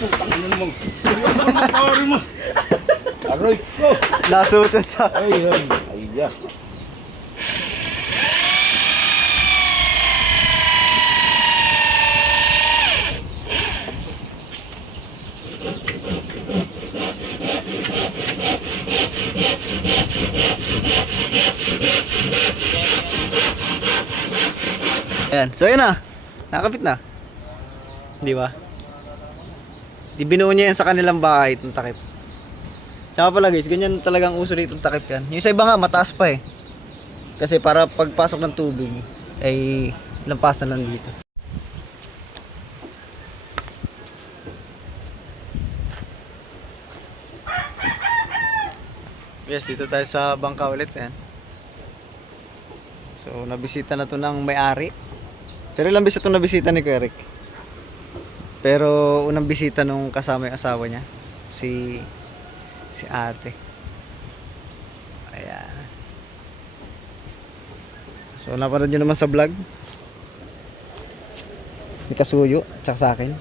Putang ina mo. Pare mo. Aray ko. Nasutan sa... Ay, ay. Ay, ya. Ayan. So, yun na. Nakakapit na. Di ba? Di binuo niya yan sa kanilang bahay itong takip. Tsaka pala guys, ganyan talagang uso dito itong takip yan. Yung sa iba nga, mataas pa eh. Kasi para pagpasok ng tubig, ay lampasan lang dito. Yes, dito tayo sa bangka ulit yan. So, nabisita na to ng may-ari. Pero ilang beses itong nabisita ni Kuya Rick. Pero unang bisita nung kasama yung asawa niya, si ate. Ayan. So, napanood nyo naman sa vlog ni Kasuyo, tsaka sa akin.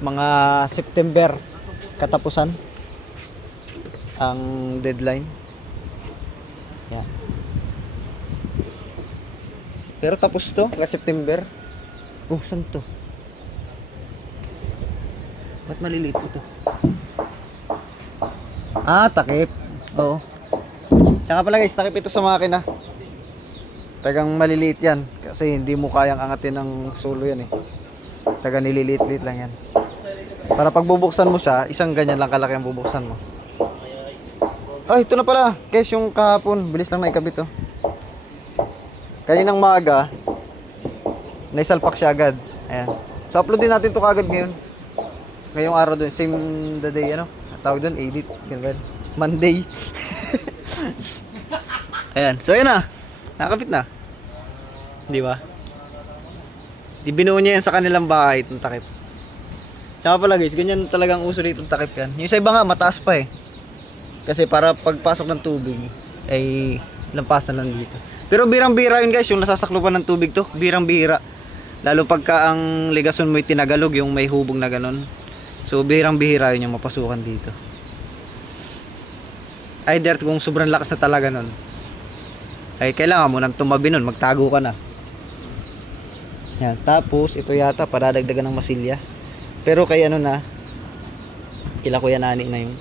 Mga September katapusan ang deadline. Yan. Pero tapos to, kasi September. Oh, saan to? Ba't maliliit ito? Ah, takip. Oo. Tsaka pala guys, takip ito sa makina. Tagang maliliit yan. Kasi hindi mo kayang angatin ng solo yan eh. Tagang nililiit-liit lang yan. Para pag bubuksan mo siya, isang ganyan lang kalaki ang bubuksan mo. Ay, ito na pala. Guys, yung kahapon, bilis lang naikabit to. Kaninang maaga, naisalpak siya agad. Ayan. So, upload din natin to kagad ngayon. Ngayong araw doon, same the day, ano? Tawag doon, edit. Ganun. Monday. Ayan. So, yun na. Nakakapit na. Di ba? Di binuo niya yan sa kanilang bahay itong takip. Tsaka pala guys, ganyan talagang uso dito itong takip yan. Yung sa iba nga, mataas pa eh. Kasi para pagpasok ng tubig, ay lampasan lang dito. Pero birang-bira yun guys, yung nasasaklupan ng tubig to, birang-bira. Lalo pagka ang ligason mo'y tinagalog, yung may hubog na ganon. So birang-bira yun yung mapasukan dito. Either kung sobrang lakas na talaga nun, ay kailangan mo nang tumabi nun, magtago ka na. Yan, tapos ito yata padadagdagan ng masilya. Pero kay ano na, kila Kuya Nani na yung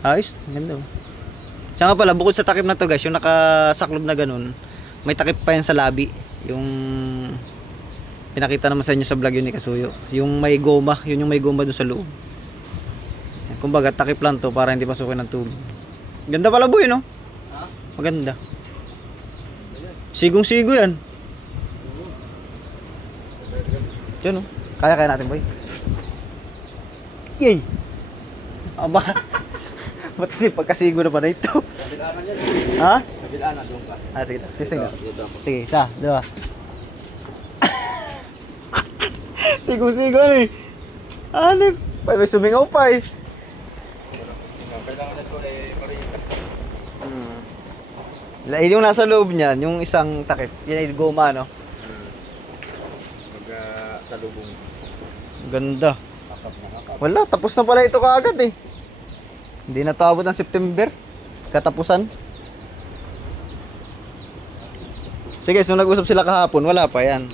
ayos, ganda. Tsaka pala, bukod sa takip na to guys, yung nakasaklob na ganun, may takip pa yan sa labi. Yung pinakita naman sa inyo sa vlog yun ni Kasuyo. Yung may goma, yun yung may goma doon sa loob. Kumbaga, takip lang to para hindi pasukin ng tubig. Ganda pala boy, no? Maganda. Sigong-sigo yan. Yun, no? Kaya natin boy. Yay! Aba. Ba't hindi pagkasigo na pa na ito? Kabilaan yan. Ha? Kabilaan na doon ka. Ah, sige. Testing na. Sige, isa, dua. Sigo-sigo ano eh. Ano? May sumingaw pa eh. Kailangan na ito eh, marita. Yung nasa loob niyan, yung isang takip, yun ay goma, no? Sa lubong. Ganda. Hakap na hakap. Wala, tapos na pala ito kaagad eh. Hindi na taabot ng September. Katapusan. Sige, so nag-usap sila kahapon, wala pa yan.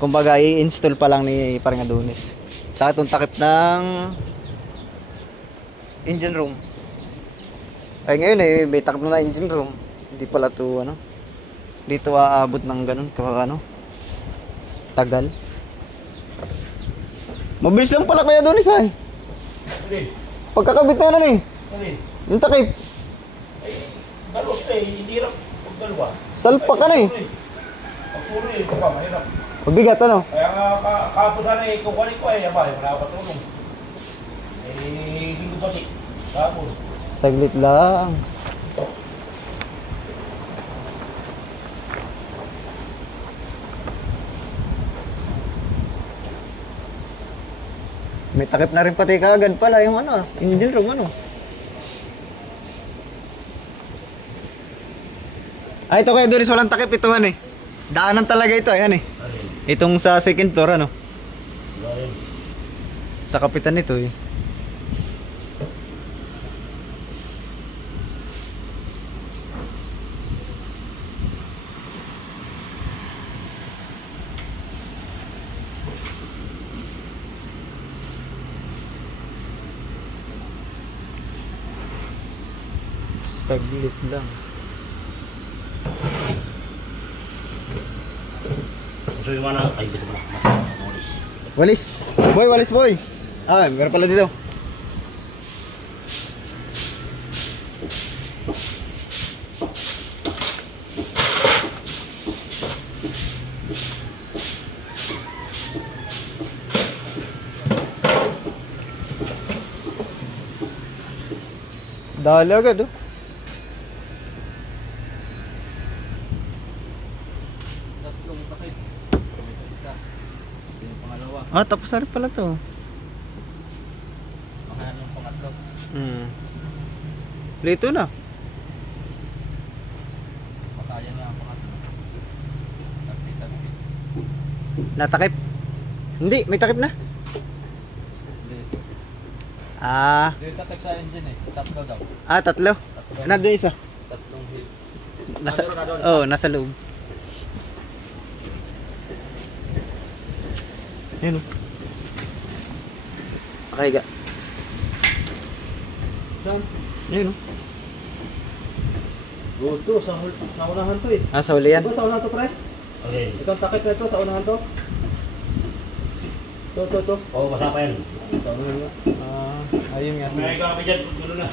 Kumbaga, i-install pa lang ni Paring Adonis. Tsaka itong takip ng engine room. Ay ngayon eh, may takip na engine room. Hindi pala ito, ano. Dito aabot ng ganun, ano. Tagal. Mabilis lang pala Kuya Adonis ay. Pagkakabit na yun eh. Yung takip. Galos eh, hindi rin pagdalwa. Salpa ka na eh. Pagsulo eh, ito pa, mahirap. Mabigat ano? Kaya nga kahapon sana eh, kukunin ko eh, yaba, wala ako patulong. Eh, hindi ko pati. Kahapon. Saglit lang. May takip na rin pati kaagad pala yung ano, engine room ano. Ay, ito Kuya Doris, walang takip ito man eh. Daanan talaga ito, ayan eh. Itong sa second floor ano? Ayun. Sa kapitan nito eh. Saglit lang. Gusto yung mana, ay gusto mo na. Malis. Walis! Boy, walis boy! Ah, meron pala dito. Dali agad oh. Tatlong takip. Isa. Yung pangalawa. Ah, tapos na rin pala to. Baka yan yung pangatlo. Plito na. Patayan na ang pangatlo. Takip. Natakip. Hindi, may takip na. Hindi. Ah, Hindi takip sa engine eh. Tatlo daw. tatlo. Tatlo. Nandun isa. Tatlong hit. Nasa, Nandun na doon. oh, nasa loob. Ayun oh. Pakaiga. Saan? Ayun oh. Ito, sa unahan to eh. Ah, sa huli yan. Diba sa unahan to pre? Okay. Itong takip na ito, sa unahan to. Ito. Oo, basa pa yan. Sa unahan nga. Ah, ayun nga. May kami dyan, gulo na.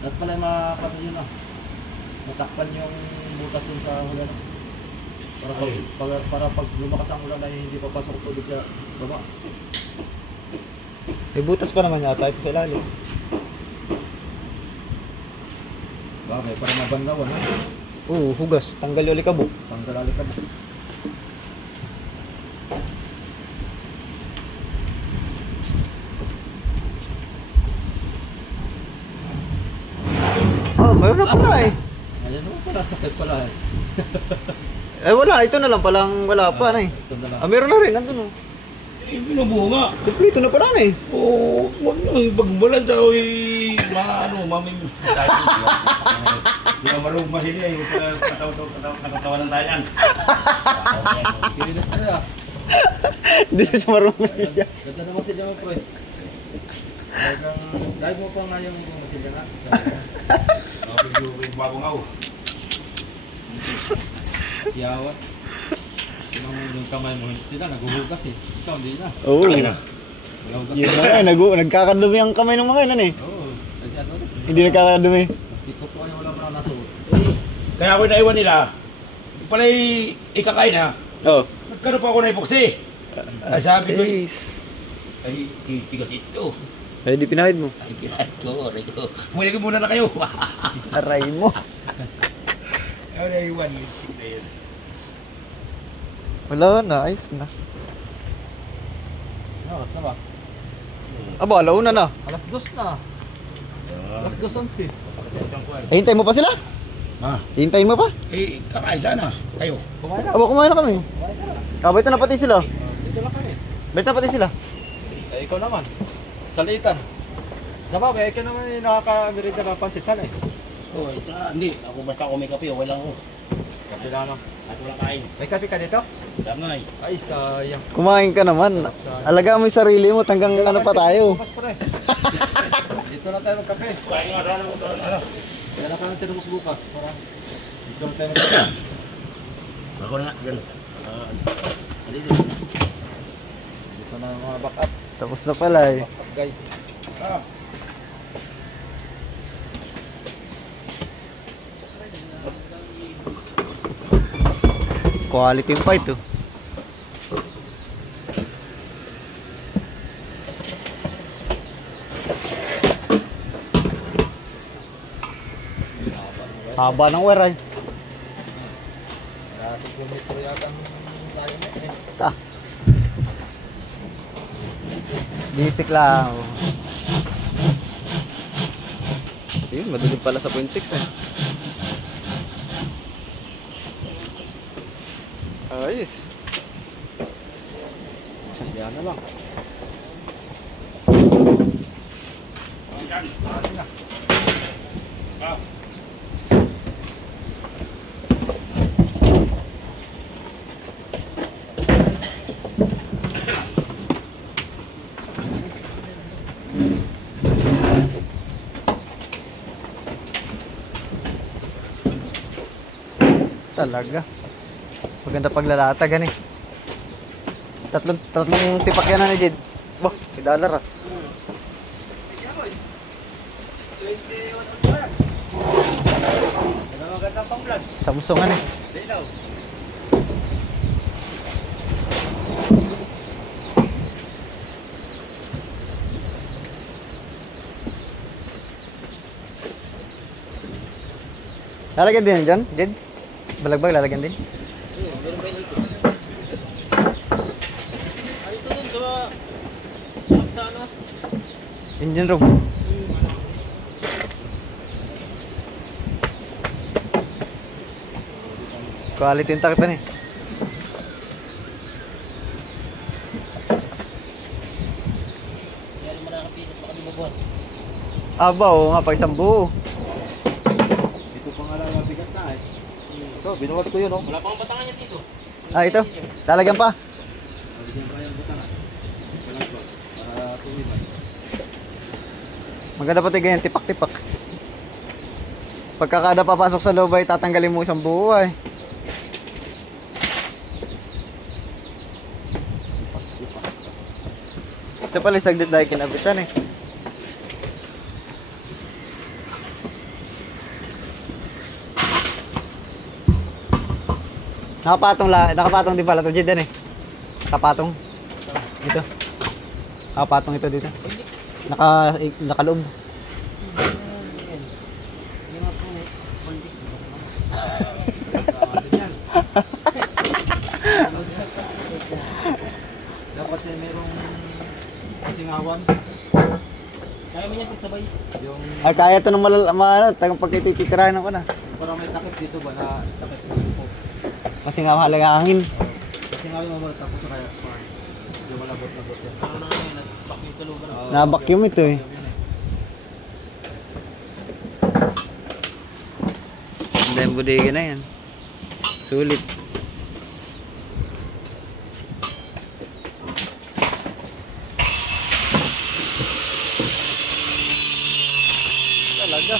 At pala yung makakapatid yun ah. Natakpan yung butas yun sa ulan. Para pag lumakas ang ulan ay hindi papasok tubig sa baba. May butas pa naman yata ito sa ilalim. Bagay, para mabanlawan ha. Oo, hugas. Tanggal yung likabo. Panggalali ka mo. Oh, mayroon na pala eh. Ayan mo pala, takip pala eh. Eh wala, ito na lang palang wala pa na eh. Ito na lang. Ah, meron na rin, nandun oh. Eh, binubunga. Ito na pala na eh. Oo, wag na. Pagbalan daw eh, mga ano, maming tayo. Di ba marunong masili eh. Nakatawanan tayo yan. Kinilis na ya. Hindi siya marunong siya. Ganda naman sila mo pre. Dahil mo pa nga yung masilya nga. Yung bagong aw. Kiyawat. Yung kamay mo, sila naguhugas eh. Ikaw hindi na. Oo. Naguhugas Yun na eh, nagkakadumi ang kamay ng mga yun eh. Oo. Kasi ano, Hindi nagkakadumi. maski ko po ay wala mo na nasuot. Kaya ako naiwan nila. Pala ikakain ha. Oo. Nagkano pa ako na ipoksi. Ay sabi ko, ay tigas ito. Ay, di pinahid mo. Ay pinahid ko, aray ko. Muli ko muna na kayo. Aray mo. Ayaw na iwan. Wala na, ayos na. Oras na ba? Aba, alauna na. Alas 2 na. Alas 2:11. Hintay mo pa sila? Ma, Hintayin mo pa? eh kakain sana. Kayo. Kumain na. Aba, kumain na kami. Kumain na. Kabait na pati sila. Dito lang kami. Bait na pati sila. Eh, ikaw naman. Salitan. Sa bagay, ikaw naman yung nakaka-merida ng pansitan eh. Oh, ito hindi. Ako basta ako may kape, wala ko. Kapi na ano. At wala kain. May kape ka dito? Damay. Ay, sayang. Kumain ka naman. Alaga mo yung sarili mo, tanggang ano pa tayo. Bukas pre. Dito na tayo magkape. Kain nga sana ko. Kaya na kami tinubos bukas. Para dito na tayo magkape. Ako na nga, yan. Dito. Dito na ang mga backup. Tapos na pala eh. Backup guys. Ah. Quality yung fight oh. Haba ng wire ay. Kaya 2 metro yata ang tayo na eh. Ta. Basic lang. Yun, madulog pala sa 0.6 eh. Ayos. Yan na lang. Yan. Ano na. Ah. Talaga. Maganda paglalata gani. Tatlong tipak yan na ni Jed. Bah, $1 ah. Magandang pang vlog. Samsung ano eh. Dilaw. Lalagyan din yan dyan, Jed? Balagbag lalagyan din? Engine room. Quality yung takip yan eh. Aba, oo nga, pag isang buo. Ito pa nga lang mabigat na eh. Ito, binuhat ko yun oh. Wala pang batangan niya dito. Ah, ito. Lalagyan pa. Bigyan pa yung butangan. Walang ba? Para tumiban. Maganda pati ganyan, tipak-tipak. Pagkakada papasok sa loob ay tatanggalin mo isang buo ay. Ito pala yung saglit dahil kinabitan eh. Nakapatong din pala ito dyan eh. Nakapatong. Ito. Nakapatong ito dito. Nakaloob. Dapat yan merong kasingawan. Kaya mo niya pagsabay. Yung Ay kaya ito ng tagang pagkititirahin ako na. parang may takip dito ba na takip mo po. Kasi nga mahalaga ang hangin. Kasingawin mo ba tapos kaya medyo malabot-labot yan. Ano na ngayon, nag-pack yung kaluban. Na-vacuum ito eh. Ganda yung bodega na yan. Sulit. Talaga.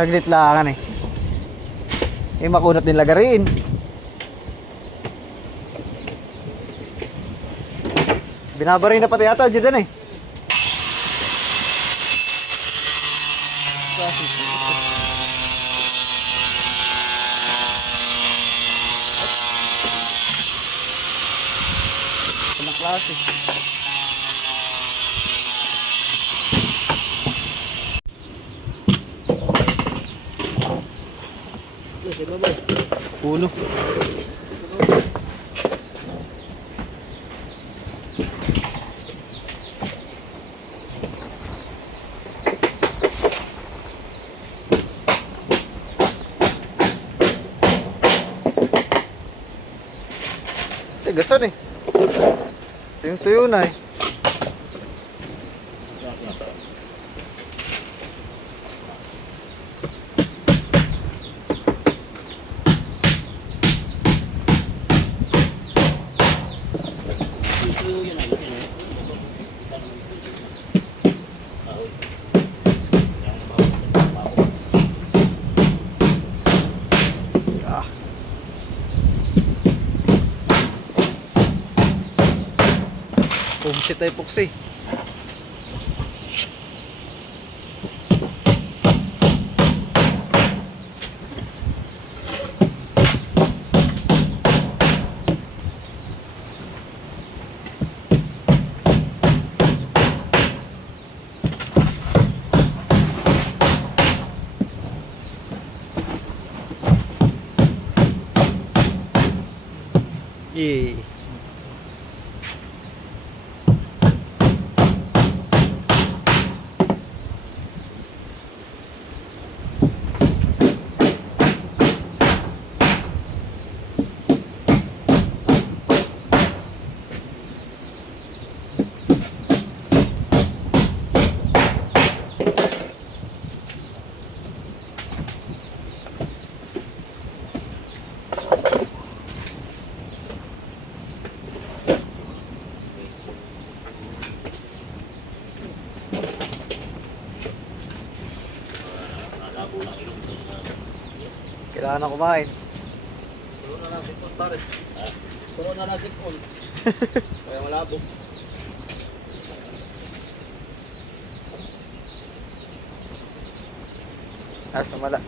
Saglit lang eh. Eh makunat din lagarin. Binabaray na pati yata dyan eh. Anong klase? Puno. Tigasan eh. Ito yung tuyo na eh. Pumsit ay puksi. Eh. Kailangan na kumain. Puro na natin po, pare. Puro na natin po. Kaya malabo. Sumala.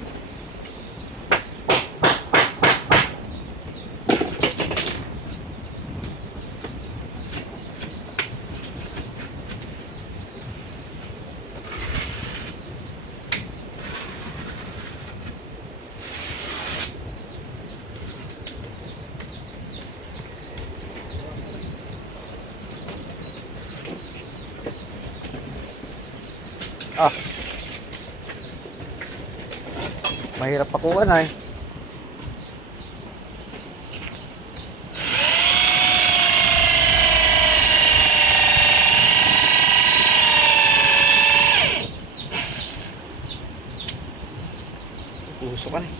Mahirap pakuha na eh. Puso ka na eh.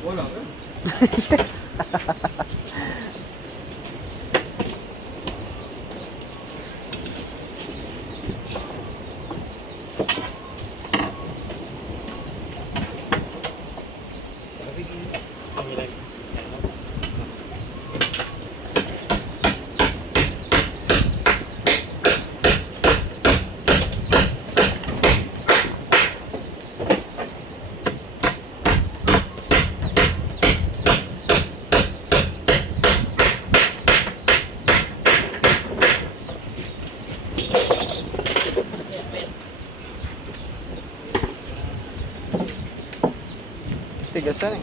Wala ka. Tigasan eh.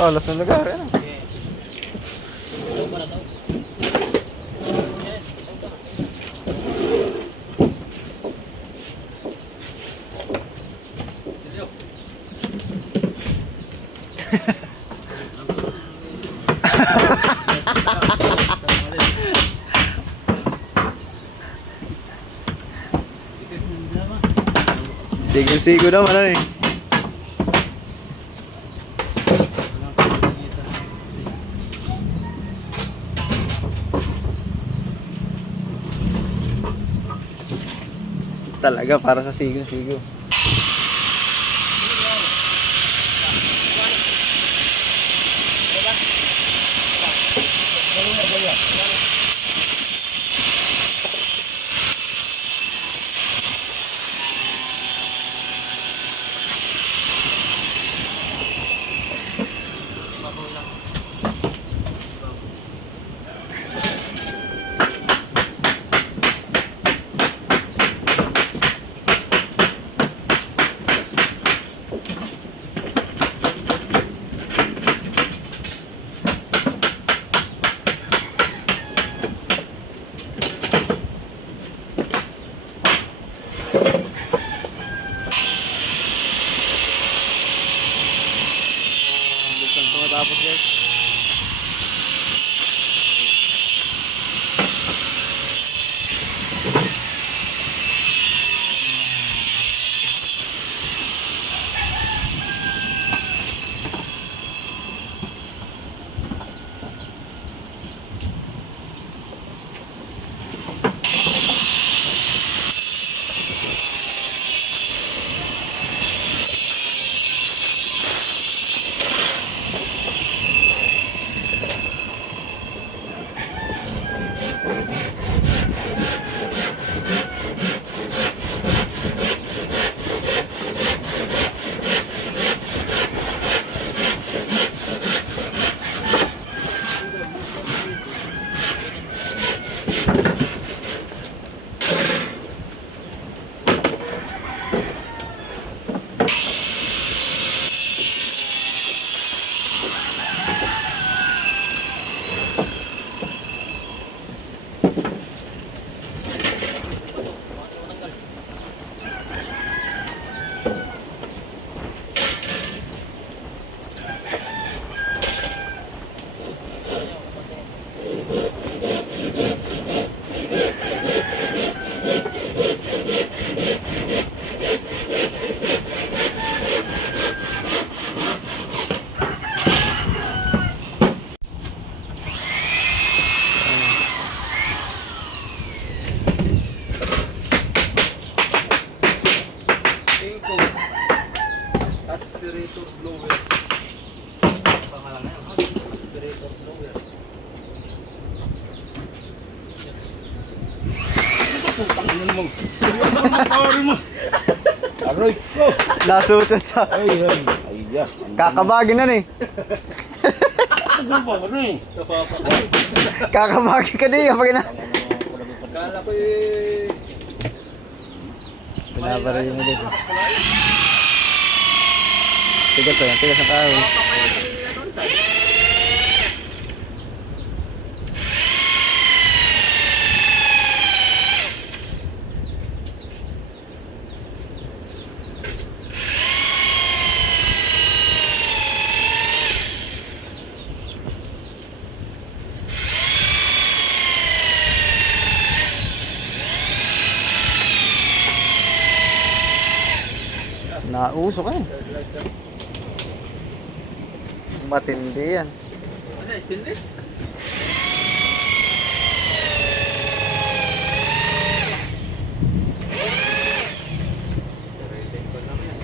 Talas ng lugar, ano? Ito para daw. Yan, ito pa. Sigo-sigo naman, ano eh. Talaga, para sa sigo-sigo. Tapos guys. Inco. Aspirator blower. Pangalan na yun, ha? Aspirator blower. Ano mo? Power mo. Aroy ko. Nasutas sa Ay, ay. Ay, ya. kakabagin na eh. Ano ba? Ano eh? Napapakay. Kakabagin ka din pag na. Kala ko eh... Binabaray mo guys. Tigas ang kahoy. Nauso ka eh. Matindi yan. Ano, stainless? Sarili ko lang yan.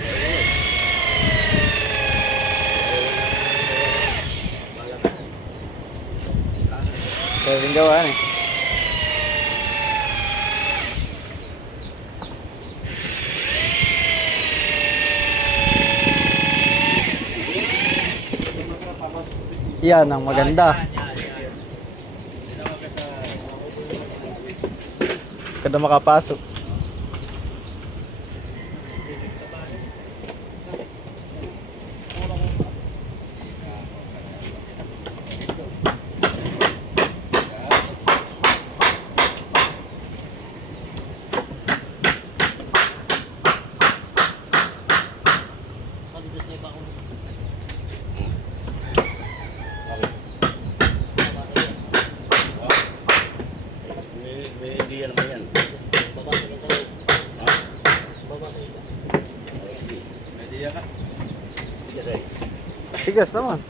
Pwedeng gawaan eh. Yan ang maganda. Kada makapasok. May idea naman yan. May diya ka? Tigas eh. Tigas naman.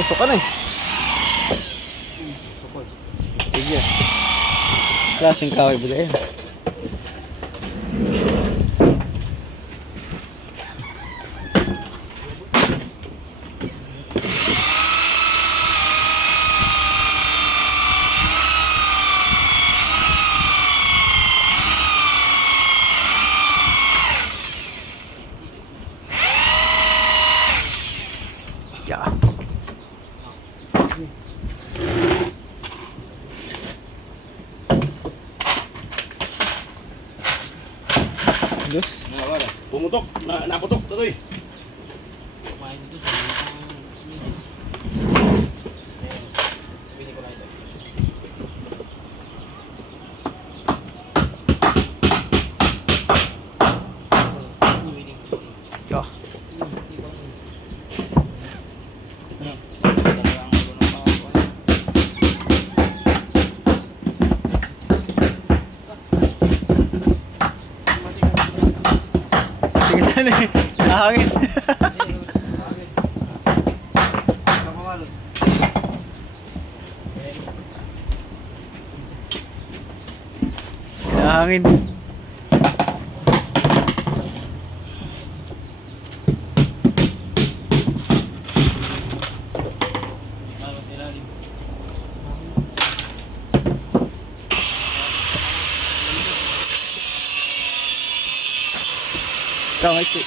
Umusok ka na eh. Sukol. Sige. Klaseng kahoy ba yan? Yeah. Diyos. Pumutok, naputok, tuloy. Kumain dito sa smidin. Pili ko lang ito. Yeah. Sige sana eh. Nahangin. Kapamal. Nahangin. Ikaw, Mike.